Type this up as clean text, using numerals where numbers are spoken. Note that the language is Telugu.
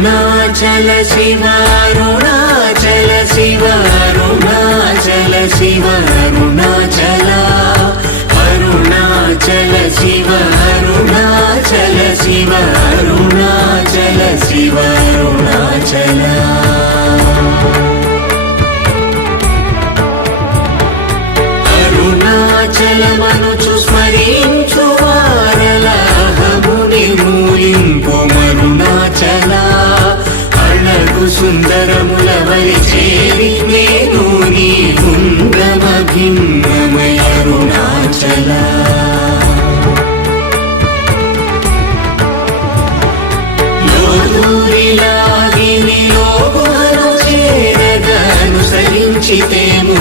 అరుణాచల శివ అరుణాచల శివ అరుణాచల శివ అరుణాచల అరుణాచల శివ అరుణాచల శివ అరుణాచల శివ అరుణాచల అరుణాచలమనుచు స్మరించు వారలహముని మూలింపు మరుణాచల అళగు సుందరముల వలి చేరి నేను నీ గుండమ భిన్నమయ అరుణాచల లోదూరిలాగి నిలోగుహను చేరగ అనుసరించితేము